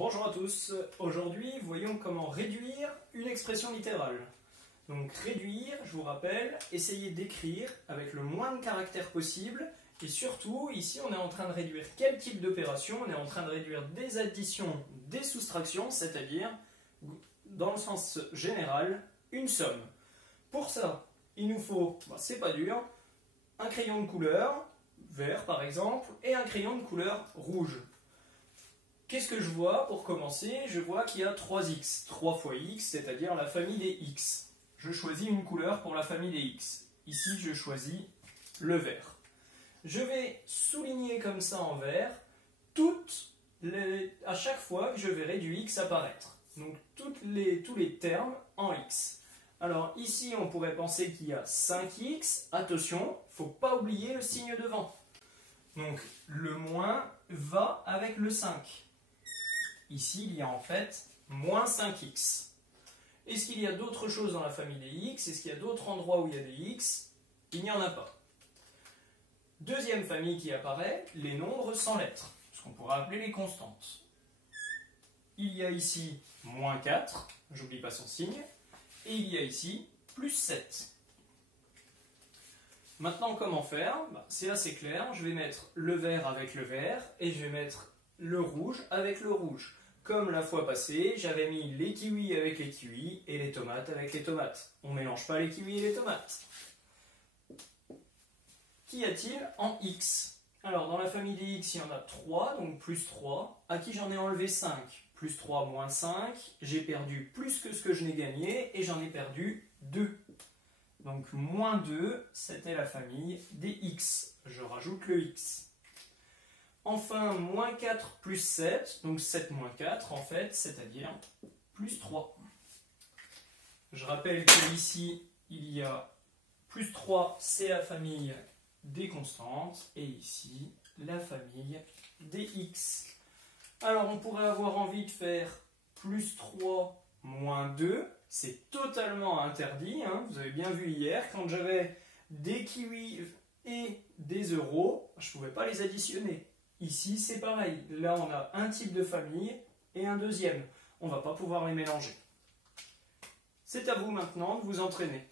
Bonjour à tous, aujourd'hui voyons comment réduire une expression littérale. Donc réduire, je vous rappelle, essayez d'écrire avec le moins de caractères possible et surtout ici on est en train de réduire quel type d'opération? On est en train de réduire des additions, des soustractions, c'est-à-dire dans le sens général, une somme. Pour ça, il nous faut, c'est pas dur, un crayon de couleur, vert par exemple, et un crayon de couleur rouge. Qu'est-ce que je vois pour commencer? Je vois qu'il y a 3x. 3 fois x, c'est-à-dire la famille des x. Je choisis une couleur pour la famille des x. Ici, je choisis le vert. Je vais souligner comme ça en vert à chaque fois que je verrai du x apparaître. Donc tous les termes en x. Alors ici, on pourrait penser qu'il y a 5x. Attention, il ne faut pas oublier le signe devant. Donc le moins va avec le 5. Ici, il y a en fait moins 5x. Est-ce qu'il y a d'autres choses dans la famille des x? Est-ce qu'il y a d'autres endroits où il y a des x? Il n'y en a pas. Deuxième famille qui apparaît, les nombres sans lettres, ce qu'on pourrait appeler les constantes. Il y a ici moins 4, j'oublie pas son signe, et il y a ici plus 7. Maintenant, comment faire? C'est assez clair, je vais mettre le vert avec le vert, et je vais mettre le rouge avec le rouge. Comme la fois passée, j'avais mis les kiwis avec les kiwis et les tomates avec les tomates. On ne mélange pas les kiwis et les tomates. Qu'y a-t-il en x? Alors, dans la famille des x, il y en a 3, donc plus 3. À qui j'en ai enlevé 5? Plus 3, moins 5. J'ai perdu plus que ce que je n'ai gagné et j'en ai perdu 2. Donc, moins 2, c'était la famille des x. Je rajoute le x. Enfin, moins 4 plus 7, donc 7 moins 4 en fait, c'est-à-dire plus 3. Je rappelle qu'ici, il y a plus 3, c'est la famille des constantes, et ici, la famille des x. Alors, on pourrait avoir envie de faire plus 3 moins 2, c'est totalement interdit, hein. Vous avez bien vu hier, quand j'avais des kiwis et des euros, je ne pouvais pas les additionner. Ici, c'est pareil. Là, on a un type de famille et un deuxième. On ne va pas pouvoir les mélanger. C'est à vous maintenant de vous entraîner.